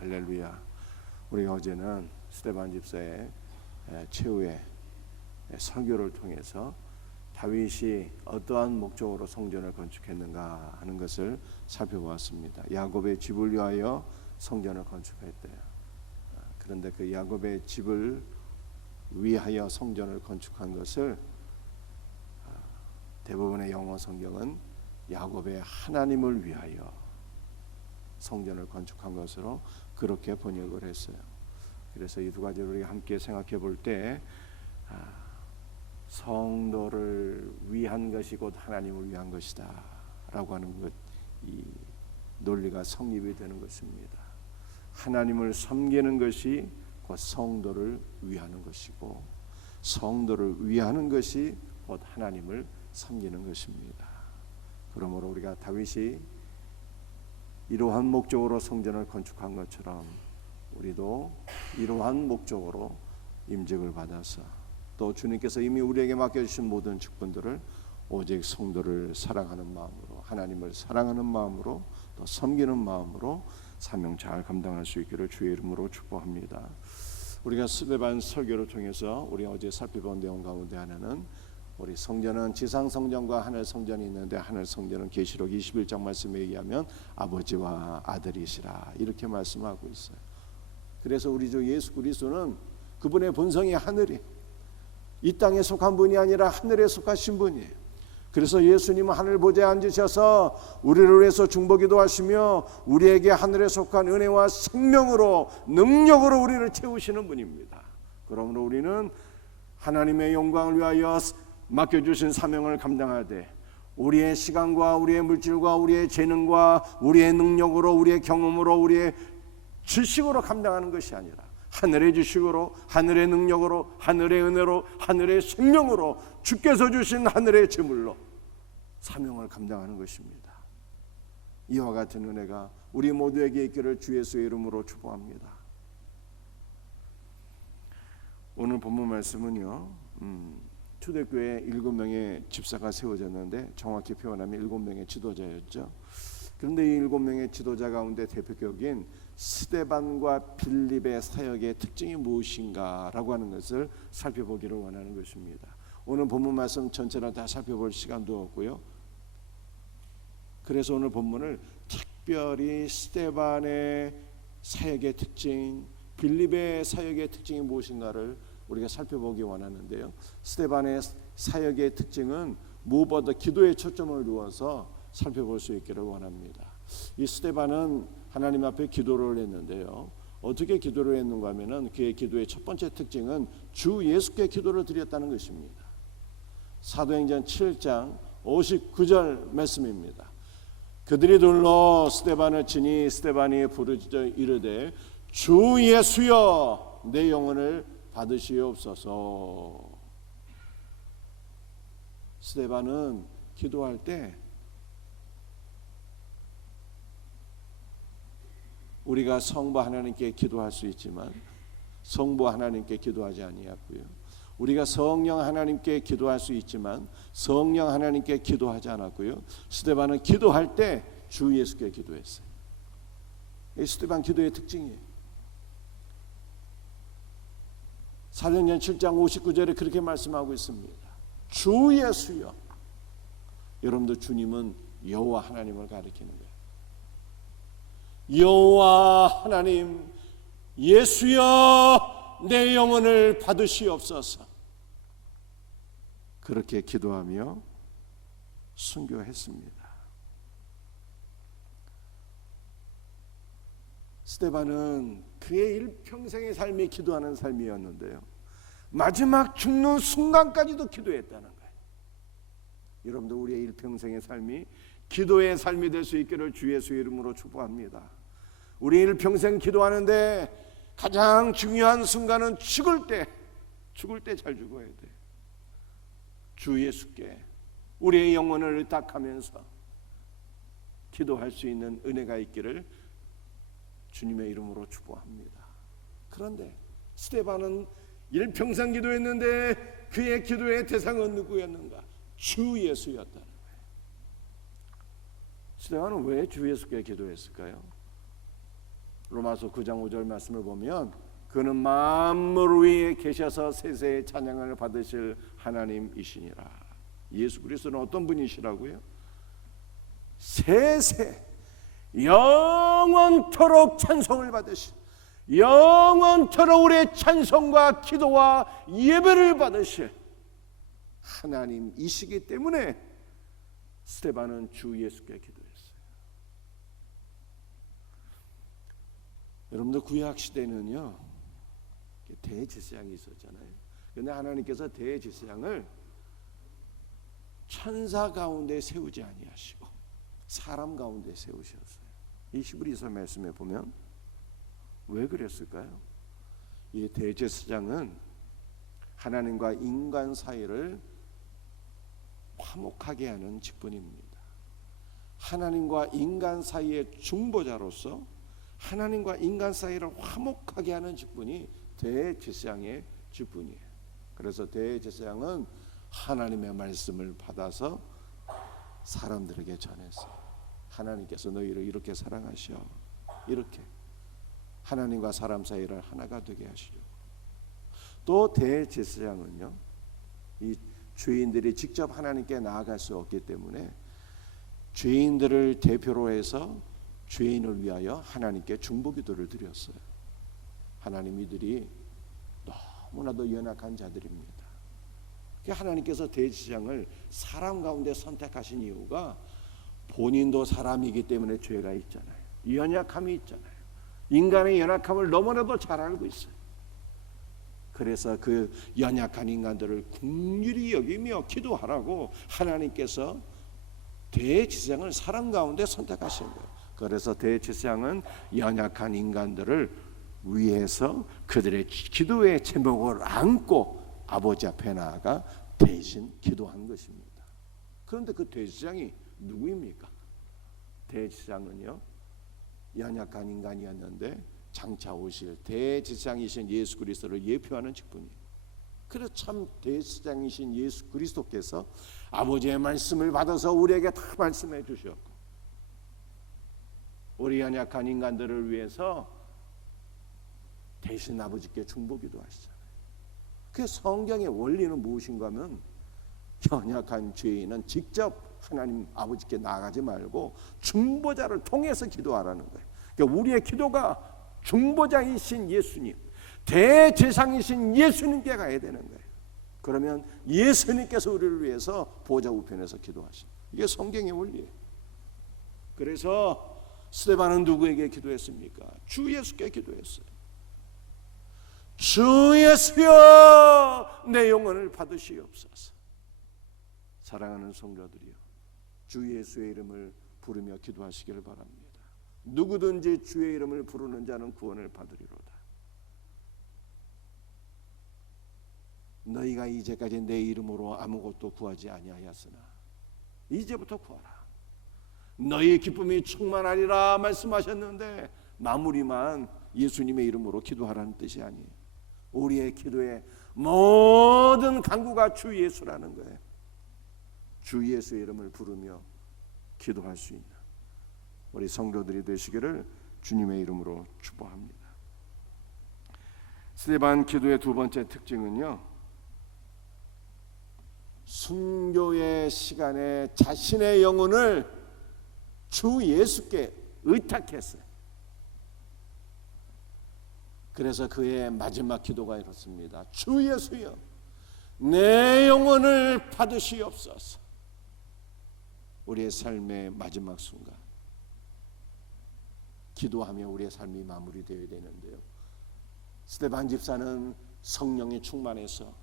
할렐루야. 우리가 어제는 스데반 집사의 최후의 설교를 통해서 다윗이 어떠한 목적으로 성전을 건축했는가 하는 것을 살펴보았습니다. 야곱의 집을 위하여 성전을 건축했대요. 그런데 그 야곱의 집을 위하여 성전을 건축한 것을 대부분의 영어 성경은 야곱의 하나님을 위하여 성전을 건축한 것으로 그렇게 번역을 했어요. 그래서 이 두 가지를 우리가 함께 생각해 볼 때 성도를 위한 것이 곧 하나님을 위한 것이다 라고 하는 것, 이 논리가 성립이 되는 것입니다. 하나님을 섬기는 것이 곧 성도를 위하는 것이고, 성도를 위하는 것이 곧 하나님을 섬기는 것입니다. 그러므로 우리가 다윗이 이러한 목적으로 성전을 건축한 것처럼 우리도 이러한 목적으로 임직을 받아서 또 주님께서 이미 우리에게 맡겨주신 모든 직분들을 오직 성도를 사랑하는 마음으로, 하나님을 사랑하는 마음으로, 또 섬기는 마음으로 사명 잘 감당할 수 있기를 주의 이름으로 축복합니다. 우리가 스데반 설교를 통해서 우리가 어제 살펴본 내용 가운데 하나는, 우리 성전은 지상 성전과 하늘 성전이 있는데 하늘 성전은 계시록 21장 말씀에 의하면 아버지와 아들이시라 이렇게 말씀하고 있어요. 그래서 우리 주 예수 그리스도는 그분의 본성이 하늘이, 이 땅에 속한 분이 아니라 하늘에 속하신 분이에요. 그래서 예수님은 하늘 보좌에 앉으셔서 우리를 위해서 중보기도 하시며 우리에게 하늘에 속한 은혜와 생명으로, 능력으로 우리를 채우시는 분입니다. 그러므로 우리는 하나님의 영광을 위하여 맡겨주신 사명을 감당하되 우리의 시간과 우리의 물질과 우리의 재능과 우리의 능력으로, 우리의 경험으로, 우리의 지식으로 감당하는 것이 아니라 하늘의 지식으로, 하늘의 능력으로, 하늘의 은혜로, 하늘의 생명으로, 주께서 주신 하늘의 제물로 사명을 감당하는 것입니다. 이와 같은 은혜가 우리 모두에게 있기를 주 예수의 이름으로 축복합니다. 오늘 본문 말씀은요, 초대교회에 7명의 집사가 세워졌는데 정확히 표현하면 7명의 지도자였죠. 그런데 이 7명의 지도자 가운데 대표격인 스데반과 빌립의 사역의 특징이 무엇인가라고 하는 것을 살펴보기를 원하는 것입니다. 오늘 본문 말씀 전체를 다 살펴볼 시간도 없고요. 그래서 오늘 본문을 특별히 스데반의 사역의 특징, 빌립의 사역의 특징이 무엇인가를 우리가 살펴보기 원하는데요. 스데반의 사역의 특징은 무엇보다 기도에 초점을 두어서 살펴볼 수 있기를 원합니다. 이 스데반은 하나님 앞에 기도를 했는데요. 어떻게 기도를 했는가 하면은 그의 기도의 첫 번째 특징은 주 예수께 기도를 드렸다는 것입니다. 사도행전 7장 59절 말씀입니다. 그들이 둘러 스데반을 치니 스데반이 부르짖어 이르되 주 예수여 내 영혼을 받으시옵소서. 스데반은 기도할 때 우리가 성부 하나님께 기도할 수 있지만 성부 하나님께 기도하지 아니하고요. 우리가 성령 하나님께 기도할 수 있지만 성령 하나님께 기도하지 않았고요. 스데반은 기도할 때 주 예수께 기도했어요. 이 스데반 기도의 특징이에요. 사도행전 7장 59절에 그렇게 말씀하고 있습니다. 주 예수여. 여러분들 주님은 여호와 하나님을 가리키는 거예요. 여호와 하나님 예수여 내 영혼을 받으시옵소서. 그렇게 기도하며 순교했습니다. 스데반은 그의 일평생의 삶이 기도하는 삶이었는데요. 마지막 죽는 순간까지도 기도했다는 거예요. 여러분들 우리의 일평생의 삶이 기도의 삶이 될 수 있기를 주 예수의 이름으로 축복합니다. 우리 일평생 기도하는데 가장 중요한 순간은 죽을 때 잘 죽어야 돼. 주 예수께 우리의 영혼을 의탁하면서 기도할 수 있는 은혜가 있기를 주님의 이름으로 축복합니다. 그런데 스데반은 일평생 기도했는데 그의 기도의 대상은 누구였는가? 주 예수였다는 거예요. 스데반은 왜 주 예수께 기도했을까요? 로마서 9장 5절 말씀을 보면 그는 만물 위에 계셔서 세세의 찬양을 받으실 하나님이시니라. 예수 그리스도는 어떤 분이시라고요? 세세 영원토록 찬송을 받으신, 영원토록 우리의 찬송과 기도와 예배를 받으실 하나님이시기 때문에 스데반은 주 예수께 기도했어요. 여러분들 구약 시대는요 대제사장이 있었잖아요. 그런데 하나님께서 대제사장을 천사 가운데 세우지 아니하시고 사람 가운데 세우셨어요. 이 히브리서 말씀에 보면 왜 그랬을까요? 이 대제사장은 하나님과 인간 사이를 화목하게 하는 직분입니다. 하나님과 인간 사이의 중보자로서 하나님과 인간 사이를 화목하게 하는 직분이 대제사장의 직분이에요. 그래서 대제사장은 하나님의 말씀을 받아서 사람들에게 전했어요. 하나님께서 너희를 이렇게 사랑하셔, 이렇게 하나님과 사람 사이를 하나가 되게 하시죠. 또 대제사장은요, 이 죄인들이 직접 하나님께 나아갈 수 없기 때문에 죄인들을 대표로 해서 죄인을 위하여 하나님께 중보기도를 드렸어요. 하나님 이들이 너무나도 연약한 자들입니다. 하나님께서 대제사장을 사람 가운데 선택하신 이유가 본인도 사람이기 때문에 죄가 있잖아요. 연약함이 있잖아요. 인간의 연약함을 너무나도 잘 알고 있어요. 그래서 그 연약한 인간들을 긍휼히 여기며 기도하라고 하나님께서 대제사장을 사람 가운데 선택하신 거예요. 그래서 대제사장은 연약한 인간들을 위해서 그들의 기도의 제목을 안고 아버지 앞에 나아가 대신 기도한 것입니다. 그런데 그 대제사장이 누구입니까? 대제사장은요 연약한 인간이었는데 장차 오실 대제사장이신 예수 그리스도를 예표하는 직분이에요. 그래서 참 대제사장이신 예수 그리스도께서 아버지의 말씀을 받아서 우리에게 다 말씀해 주셨고 우리 연약한 인간들을 위해서 대신 아버지께 중보기도 하시잖아요. 그 성경의 원리는 무엇인가 하면 연약한 죄인은 직접 하나님 아버지께 나가지 말고 중보자를 통해서 기도하라는 거예요. 그러니까 우리의 기도가 중보자이신 예수님, 대제사장이신 예수님께 가야 되는 거예요. 그러면 예수님께서 우리를 위해서 보좌 우편에서 기도하십니다. 이게 성경의 원리예요. 그래서 스데반은 누구에게 기도했습니까? 주 예수께 기도했어요. 주 예수여 내 영혼을 받으시옵소서. 사랑하는 성도들이여, 주 예수의 이름을 부르며 기도하시기를 바랍니다. 누구든지 주의 이름을 부르는 자는 구원을 받으리로다. 너희가 이제까지 내 이름으로 아무것도 구하지 아니하였으나 이제부터 구하라. 너희 기쁨이 충만하리라 말씀하셨는데 마무리만 예수님의 이름으로 기도하라는 뜻이 아니에요. 우리의 기도의 모든 간구가 주 예수라는 거예요. 주 예수의 이름을 부르며 기도할 수 있는 우리 성도들이 되시기를 주님의 이름으로 축복합니다. 스데반 기도의 두 번째 특징은요, 순교의 시간에 자신의 영혼을 주 예수께 의탁했어요. 그래서 그의 마지막 기도가 이렇습니다. 주 예수여 내 영혼을 받으시옵소서. 우리의 삶의 마지막 순간 기도하며 우리의 삶이 마무리되어야 되는데요, 스데반 집사는 성령이 충만해서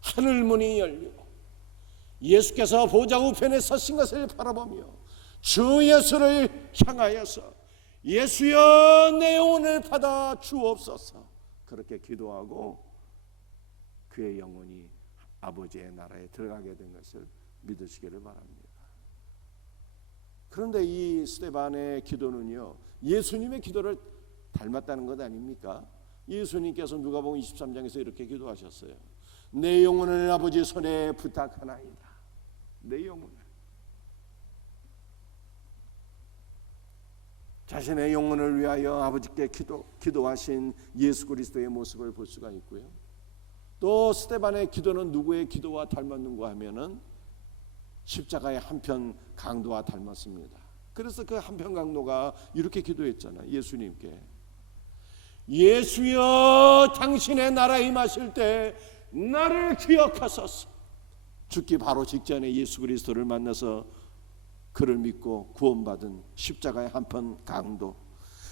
하늘 문이 열리고 예수께서 보좌 우편에 서신 것을 바라보며 주 예수를 향하여서 예수여 내 영혼을 받아 주옵소서, 그렇게 기도하고 그의 영혼이 아버지의 나라에 들어가게 된 것을 믿으시기를 바랍니다. 그런데 이 스데반의 기도는요, 예수님의 기도를 닮았다는 것 아닙니까? 예수님께서 누가복음 23장에서 이렇게 기도하셨어요. 내 영혼을 아버지 손에 부탁하나이다. 내 영혼을. 자신의 영혼을 위하여 아버지께 기도하신 예수 그리스도의 모습을 볼 수가 있고요. 또 스데반의 기도는 누구의 기도와 닮았는가 하면은 십자가의 한편 강도와 닮았습니다. 그래서 그 한편 강도가 이렇게 기도했잖아요. 예수님께, 예수여 당신의 나라에 임하실 때 나를 기억하소서. 죽기 바로 직전에 예수 그리스도를 만나서 그를 믿고 구원받은 십자가의 한편 강도,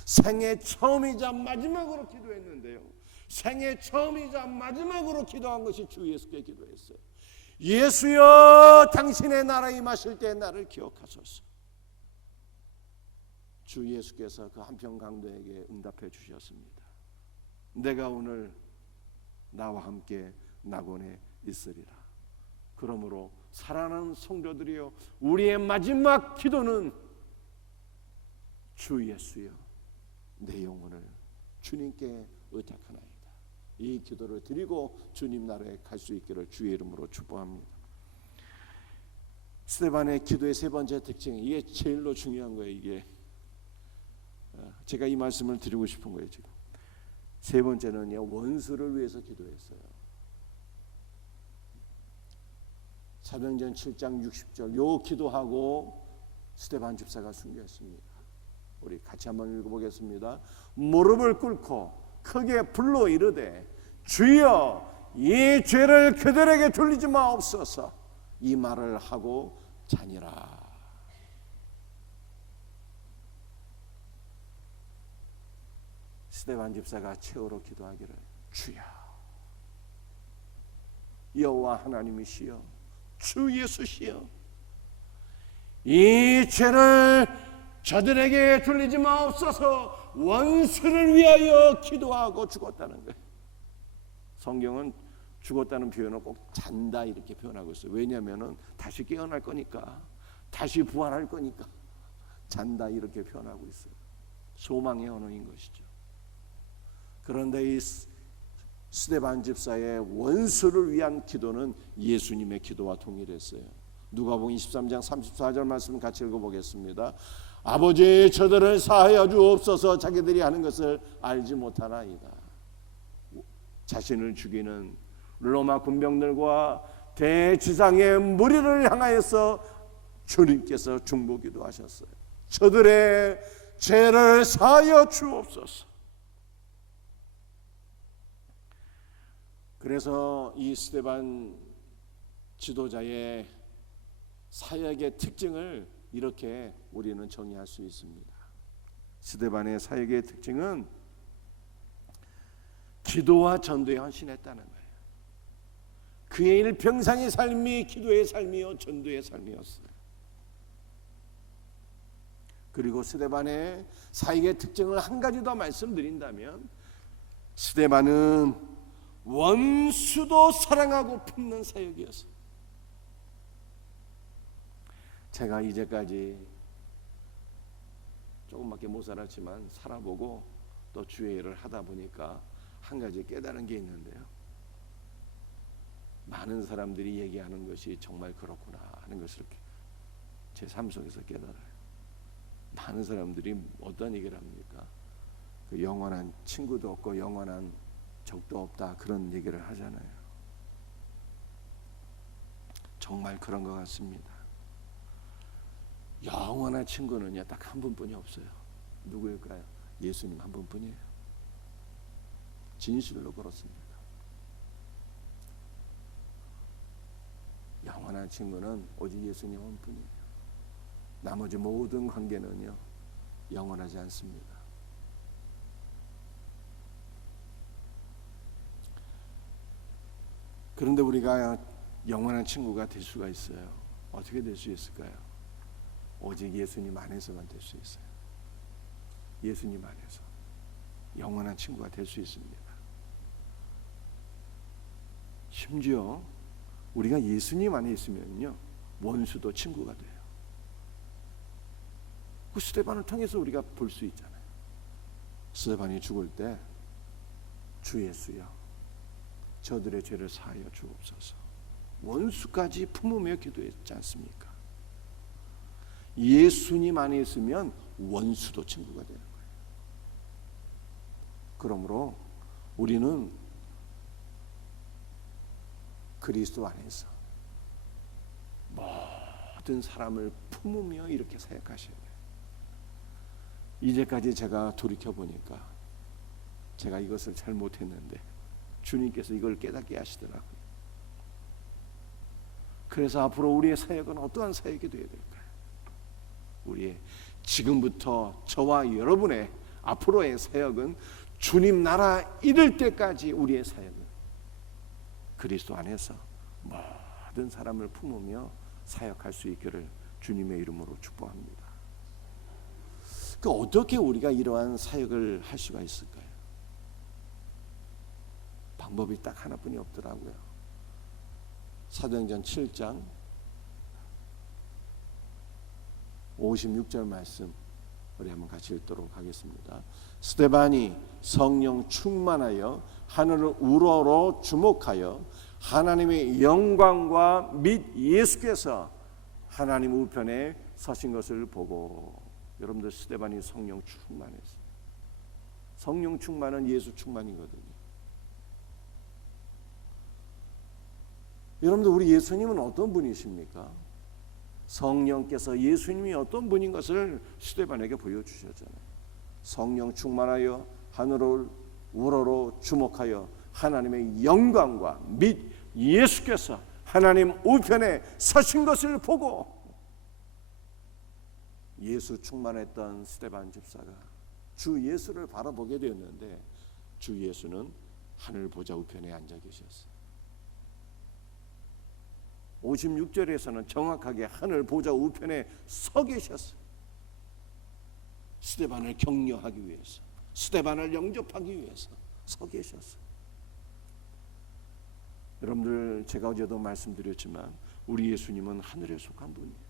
생애 처음이자 마지막으로 기도했는데요, 생애 처음이자 마지막으로 기도한 것이 주 예수께 기도했어요. 예수여 당신의 나라에 임하실 때 나를 기억하소서. 주 예수께서 그 한편 강도에게 응답해 주셨습니다. 내가 오늘 나와 함께 낙원에 있으리라. 그러므로 사랑하는 성도들이여, 우리의 마지막 기도는 주 예수여 내 영혼을 주님께 의탁하나이다. 이 기도를 드리고 주님 나라에 갈 수 있기를 주의 이름으로 축복합니다. 스데반의 기도의 세 번째 특징, 이게 제일로 중요한 거예요. 이게 제가 이 말씀을 드리고 싶은 거예요. 지금 세 번째는요, 원수를 위해서 기도했어요. 사도행전 7장 60절 요 기도하고 스데반 집사가 순교했습니다. 우리 같이 한번 읽어보겠습니다. 무릎을 꿇고 크게 불러 이르되 주여 이 죄를 그들에게 돌리지 마옵소서. 이 말을 하고 자니라. 스데반 집사가 최후로 기도하기를, 주여 여호와 하나님이시여 주 예수시여 이 죄를 저들에게 돌리지 마옵소서. 원수를 위하여 기도하고 죽었다는 거예요. 성경은 죽었다는 표현을 꼭 잔다 이렇게 표현하고 있어요. 왜냐하면 다시 깨어날 거니까, 다시 부활할 거니까 잔다 이렇게 표현하고 있어요. 소망의 언어인 것이죠. 그런데 이 스데반 집사의 원수를 위한 기도는 예수님의 기도와 동일했어요. 누가복음 23장 34절 말씀 같이 읽어보겠습니다. 아버지 저들을 사하여 주옵소서. 자기들이 하는 것을 알지 못하나이다. 자신을 죽이는 로마 군병들과 대지상의 무리를 향하여서 주님께서 중보기도 하셨어요. 저들의 죄를 사하여 주옵소서. 그래서 이 스데반 지도자의 사역의 특징을 이렇게 우리는 정의할 수 있습니다. 스데반의 사역의 특징은 기도와 전도에 헌신했다는 거예요. 그의 일평생의 삶이 기도의 삶이요 전도의 삶이었어요. 그리고 스데반의 사역의 특징을 한 가지 더 말씀드린다면, 스데반은 원수도 사랑하고 품는 사역이었어요. 제가 이제까지 조금밖에 못 살았지만 살아보고 또 주의 일을 하다 보니까 한 가지 깨달은 게 있는데요, 많은 사람들이 얘기하는 것이 정말 그렇구나 하는 것을 제 삶 속에서 깨달아요. 많은 사람들이 어떤 얘기를 합니까? 그 영원한 친구도 없고 영원한 적도 없다, 그런 얘기를 하잖아요. 정말 그런 것 같습니다. 영원한 친구는요 딱 한 분뿐이 없어요. 누구일까요? 예수님 한 분뿐이에요. 진실로 그렇습니다. 영원한 친구는 오직 예수님 한 분이에요. 나머지 모든 관계는요 영원하지 않습니다. 그런데 우리가 영원한 친구가 될 수가 있어요. 어떻게 될 수 있을까요? 오직 예수님 안에서만 될 수 있어요. 예수님 안에서 영원한 친구가 될 수 있습니다. 심지어 우리가 예수님 안에 있으면요 원수도 친구가 돼요. 그 스데반을 통해서 우리가 볼 수 있잖아요. 스데반이 죽을 때 주 예수여 저들의 죄를 사하여 주옵소서. 원수까지 품으며 기도했지 않습니까? 예수님 안에 있으면 원수도 친구가 되는 거예요. 그러므로 우리는 그리스도 안에서 모든 사람을 품으며 이렇게 사역하셔야 돼요. 이제까지 제가 돌이켜 보니까 제가 이것을 잘못했는데 주님께서 이걸 깨닫게 하시더라고요. 그래서 앞으로 우리의 사역은 어떠한 사역이 되어야 될까요? 우리의 지금부터 저와 여러분의 앞으로의 사역은 주님 나라 이를 때까지 우리의 사역은 그리스도 안에서 모든 사람을 품으며 사역할 수 있기를 주님의 이름으로 축복합니다. 그 어떻게 우리가 이러한 사역을 할 수가 있을까요? 방법이 딱 하나뿐이 없더라고요. 사도행전 7장 56절 말씀 우리 한번 같이 읽도록 하겠습니다. 스데반이 성령 충만하여 하늘을 우러러 주목하여 하나님의 영광과 및 예수께서 하나님 우편에 서신 것을 보고. 여러분들 스데반이 성령 충만했어요. 성령 충만은 예수 충만이거든요. 여러분들 우리 예수님은 어떤 분이십니까? 성령께서 예수님이 어떤 분인 것을 스데반에게 보여주셨잖아요. 성령 충만하여 하늘을 우러러 주목하여 하나님의 영광과 및 예수께서 하나님 우편에 서신 것을 보고. 예수 충만했던 스데반 집사가 주 예수를 바라보게 되었는데 주 예수는 하늘 보좌 우편에 앉아 계셨어요. 56절에서는 정확하게 하늘 보좌 우편에 서 계셨어요. 스데반을 격려하기 위해서, 스데반을 영접하기 위해서 서 계셨어요. 여러분들 제가 어제도 말씀드렸지만 우리 예수님은 하늘에 속한 분이에요.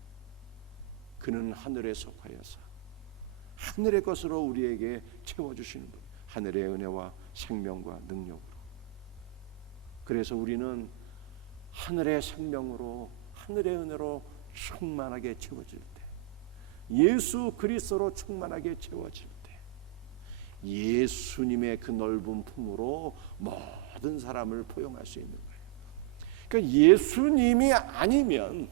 그는 하늘에 속하여서 하늘의 것으로 우리에게 채워주시는 분, 하늘의 은혜와 생명과 능력으로. 그래서 우리는 하늘의 생명으로 하늘의 은혜로 충만하게 채워질 때, 예수 그리스도로 충만하게 채워질 때 예수님의 그 넓은 품으로 모든 사람을 포용할 수 있는 거예요. 그러니까 예수님이 아니면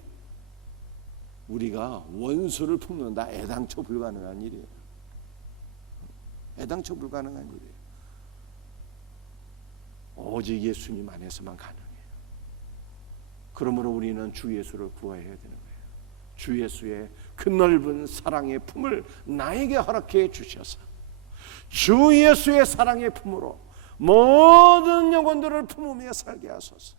우리가 원수를 품는다, 애당초 불가능한 일이에요. 애당초 불가능한 일이에요. 오직 예수님 안에서만 가능해요. 그러므로 우리는 주 예수를 구해야 되는 거예요. 주 예수의 그 넓은 사랑의 품을 나에게 허락해 주셔서 주 예수의 사랑의 품으로 모든 영혼들을 품으며 살게 하소서.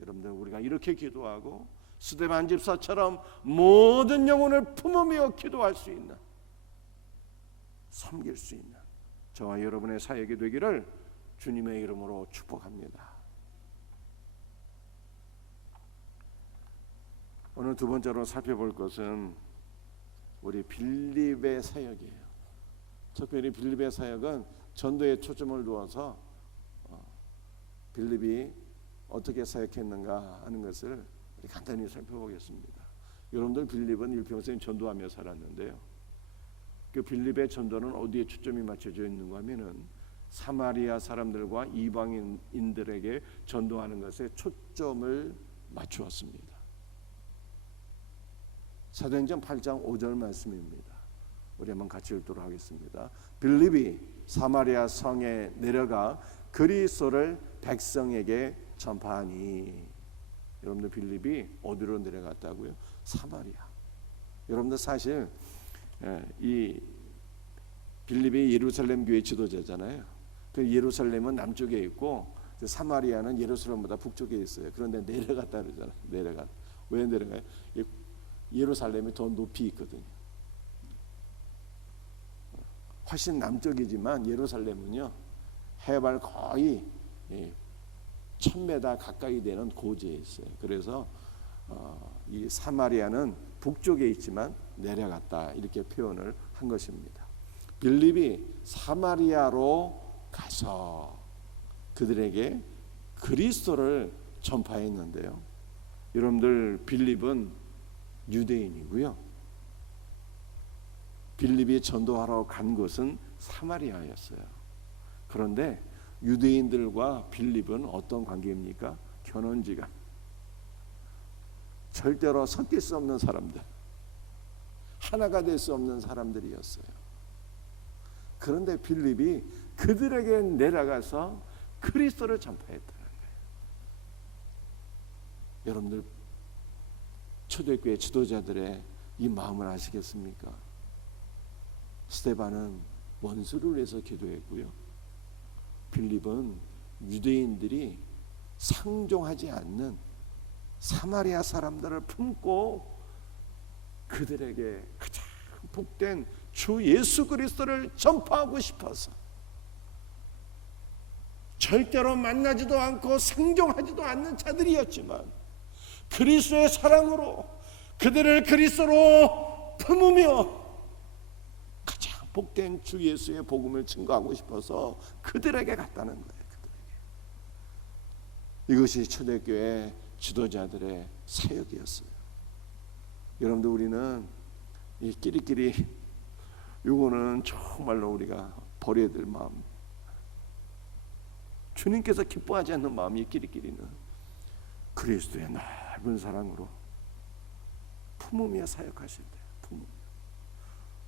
여러분들 우리가 이렇게 기도하고 스데반 집사처럼 모든 영혼을 품으며 기도할 수 있는, 섬길 수 있는 저와 여러분의 사역이 되기를 주님의 이름으로 축복합니다. 오늘 두 번째로 살펴볼 것은 우리 빌립의 사역이에요. 특별히 빌립의 사역은 전도에 초점을 두어서 빌립이 어떻게 사역했는가 하는 것을 간단히 살펴보겠습니다. 여러분들 빌립은 일평생 전도하며 살았는데요. 그 빌립의 전도는 어디에 초점이 맞춰져 있는가 하면은 사마리아 사람들과 이방인들에게 전도하는 것에 초점을 맞추었습니다. 사도행전 8장 5절 말씀입니다. 우리 한번 같이 읽도록 하겠습니다. 빌립이 사마리아 성에 내려가 그리스도를 백성에게 전파하니. 여러분들 빌립이 어디로 내려갔다고요? 사마리아. 여러분들 사실 이 빌립이 예루살렘 교회 지도자잖아요. 그 예루살렘은 남쪽에 있고 사마리아는 예루살렘보다 북쪽에 있어요. 그런데 내려갔다 그러잖아요. 왜 내려가요? 예루살렘이 더 높이 있거든요. 훨씬 남쪽이지만 예루살렘은요 해발 거의 1000m 가까이 되는 고지에 있어요. 그래서 이 사마리아는 북쪽에 있지만 내려갔다 이렇게 표현을 한 것입니다. 빌립이 사마리아로 가서 그들에게 그리스도를 전파했는데요. 여러분들 빌립은 유대인이고요. 빌립이 전도하러 간 곳은 사마리아였어요. 그런데 유대인들과 빌립은 어떤 관계입니까? 견원지간. 절대로 섞일 수 없는 사람들, 하나가 될 수 없는 사람들이었어요. 그런데 빌립이 그들에게 내려가서 그리스도를 전파했다는 거예요. 여러분들 초대교회 지도자들의 이 마음을 아시겠습니까? 스데반은 원수를 위해서 기도했고요, 빌립은 유대인들이 상종하지 않는 사마리아 사람들을 품고 그들에게 가장 복된 주 예수 그리스도를 전파하고 싶어서 절대로 만나지도 않고 상종하지도 않는 자들이었지만 그리스도의 사랑으로 그들을 그리스도로 품으며 가장 복된 주 예수의 복음을 증거하고 싶어서 그들에게 갔다는 거예요. 이것이 초대교회 지도자들의 사역이었어요. 여러분들, 우리는 이 끼리끼리, 이거는 정말로 우리가 버려야 될 마음, 주님께서 기뻐하지 않는 마음이 끼리끼리는 그리스도의 넓은 사랑으로 품으며 사역하실 때, 품으며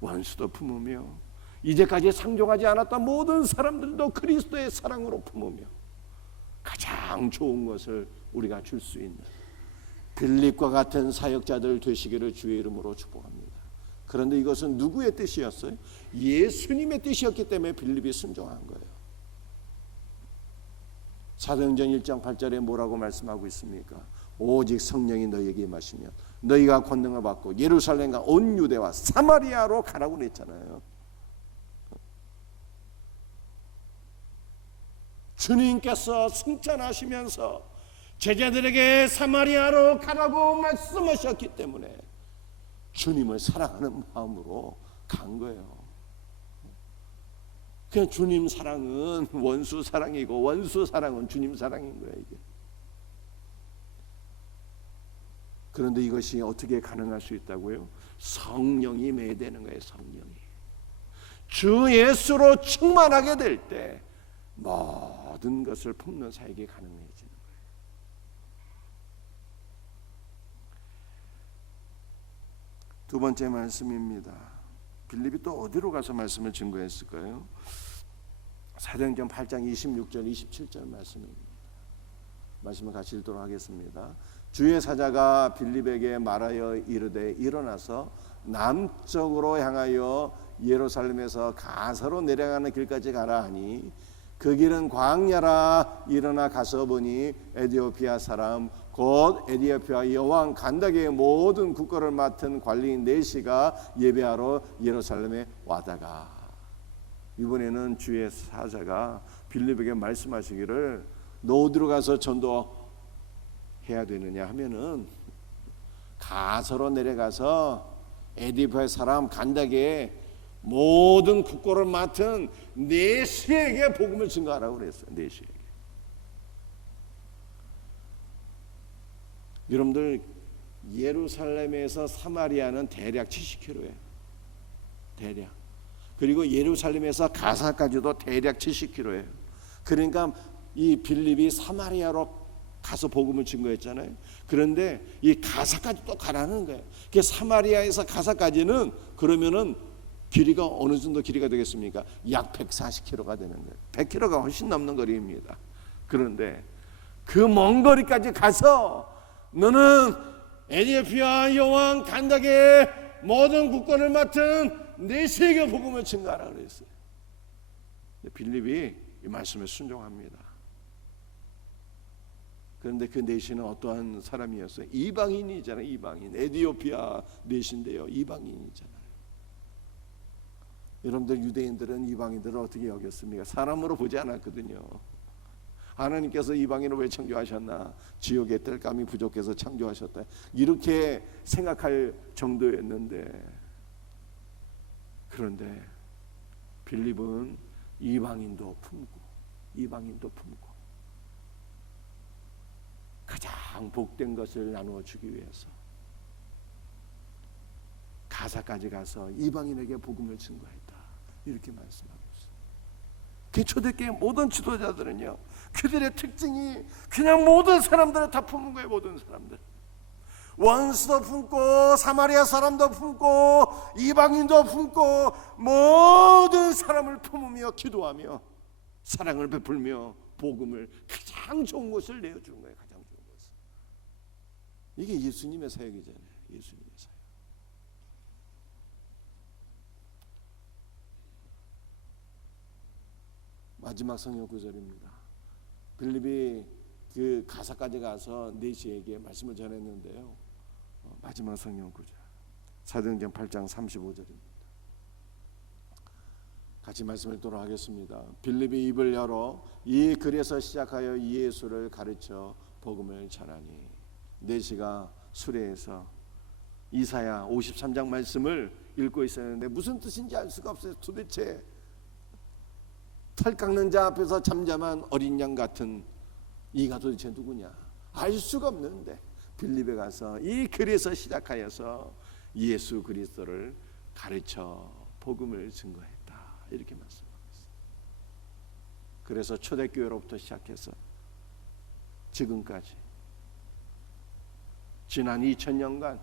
원수도 품으며 이제까지 상종하지 않았던 모든 사람들도 그리스도의 사랑으로 품으며 가장 좋은 것을 우리가 줄 수 있는 빌립과 같은 사역자들 되시기를 주의 이름으로 축복합니다. 그런데 이것은 누구의 뜻이었어요? 예수님의 뜻이었기 때문에 빌립이 순종한 거예요. 사도행전 1장 8절에 뭐라고 말씀하고 있습니까? 오직 성령이 너희에게 임하시면 너희가 권능을 받고 예루살렘과 온 유대와 사마리아로 가라고 그랬잖아요. 주님께서 승천하시면서 제자들에게 사마리아로 가라고 말씀하셨기 때문에 주님을 사랑하는 마음으로 간 거예요. 그냥 주님 사랑은 원수 사랑이고 원수 사랑은 주님 사랑인 거예요, 이게. 그런데 이것이 어떻게 가능할 수 있다고요? 성령이 매되는 거예요. 성령이 주 예수로 충만하게 될 때 모든 것을 품는 사역이 가능해지는 거예요. 두 번째 말씀입니다. 빌립이 또 어디로 가서 말씀을 증거했을까요? 사도행전 8장 26절 27절 말씀입니다. 말씀을 같이 읽도록 하겠습니다. 주의 사자가 빌립에게 말하여 이르되 일어나서 남쪽으로 향하여 예루살렘에서 가서로 내려가는 길까지 가라 하니 그 길은 광야라. 일어나 가서 보니 에디오피아 사람 곧 에디오피아 여왕 간다게의 모든 국거를 맡은 관리인 네시가 예배하러 예루살렘에 와다가. 이번에는 주의 사자가 빌립에게 말씀하시기를 너 어디로 가서 전도해야 되느냐 하면은 가서로 내려가서 에디오피아 사람 간다게의 모든 국고를 맡은 네시에게 복음을 증거하라고 그랬어요. 네시에게. 여러분들, 예루살렘에서 사마리아는 대략 70km예요. 대략. 그리고 예루살렘에서 가사까지도 대략 70km예요. 그러니까 이 빌립이 사마리아로 가서 복음을 증거했잖아요. 그런데 이 가사까지 또 가라는 거예요. 그 사마리아에서 가사까지는 그러면은 길이가 어느 정도 길이가 되겠습니까? 약 140km가 되는 거예요. 100km가 훨씬 넘는 거리입니다. 그런데 그 먼 거리까지 가서 너는 에디오피아 여왕 간다게의 모든 국권을 맡은 네시에게 복음을 증거하라 그랬어요. 빌립이 이 말씀에 순종합니다. 그런데 그 네시는 어떠한 사람이었어요? 이방인이잖아요. 이방인. 에디오피아 네시인데요, 이방인이잖아요. 여러분들, 유대인들은 이방인들을 어떻게 여겼습니까? 사람으로 보지 않았거든요. 하나님께서 이방인을 왜 창조하셨나? 지옥의 땔감이 부족해서 창조하셨다, 이렇게 생각할 정도였는데, 그런데 빌립은 이방인도 품고 가장 복된 것을 나누어 주기 위해서 가사까지 가서 이방인에게 복음을 증거했다. 이렇게 말씀하고 있어요. 그 초대교회 모든 지도자들은요, 그들의 특징이 그냥 모든 사람들을 다 품은 거예요. 모든 사람들. 원수도 품고 사마리아 사람도 품고 이방인도 품고 모든 사람을 품으며 기도하며 사랑을 베풀며 복음을 가장 좋은 것을 내어주는 거예요. 가장 좋은 것을. 이게 예수님의 사역이잖아요. 예수님의 사역. 마지막 성경 구절입니다. 빌립이 그 가사까지 가서 내시에게 말씀을 전했는데요. 마지막 성경 구절 사도행전 8장 35절입니다. 같이 말씀을 돌아가겠습니다. 빌립이 입을 열어 이 글에서 시작하여 예수를 가르쳐 복음을 전하니. 내시가 수레에서 이사야 53장 말씀을 읽고 있었는데 무슨 뜻인지 알 수가 없어요. 도대체 털 깎는 자 앞에서 잠잠한 어린 양 같은 이가 도대체 누구냐 알 수가 없는데 빌립에 가서 이 글에서 시작하여서 예수 그리스도를 가르쳐 복음을 증거했다. 이렇게 말씀하고 있어요. 그래서 초대교회로부터 시작해서 지금까지 지난 2000년간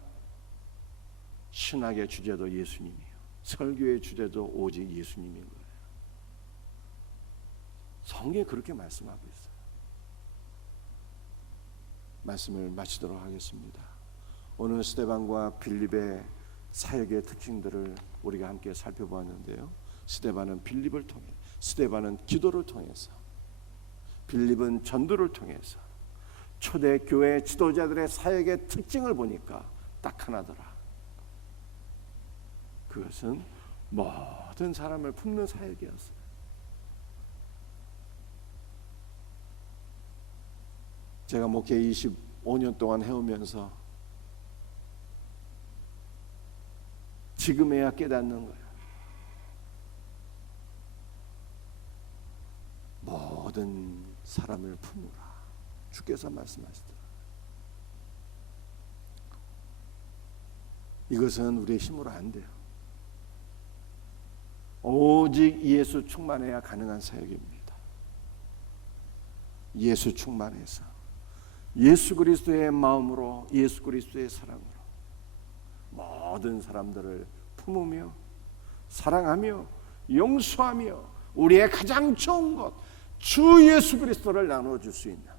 신학의 주제도 예수님이에요. 설교의 주제도 오직 예수님인 거예요. 성경에 그렇게 말씀하고 있어요. 말씀을 마치도록 하겠습니다. 오늘 스데반과 빌립의 사역의 특징들을 우리가 함께 살펴보았는데요. 스데반은 빌립을 통해, 스데반은 기도를 통해서, 빌립은 전도를 통해서 초대교회 지도자들의 사역의 특징을 보니까 딱 하나더라. 그것은 모든 사람을 품는 사역이었어요. 제가 목회 25년 동안 해오면서 지금에야 깨닫는 거예요. 모든 사람을 품으라. 주께서 말씀하시더라. 이것은 우리의 힘으로 안 돼요. 오직 예수 충만해야 가능한 사역입니다. 예수 충만해서 예수 그리스도의 마음으로, 예수 그리스도의 사랑으로 모든 사람들을 품으며 사랑하며 용서하며 우리의 가장 좋은 것 주 예수 그리스도를 나눠줄 수 있는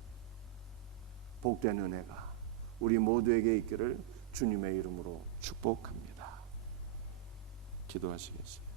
복된 은혜가 우리 모두에게 있기를 주님의 이름으로 축복합니다. 기도하시겠습니다.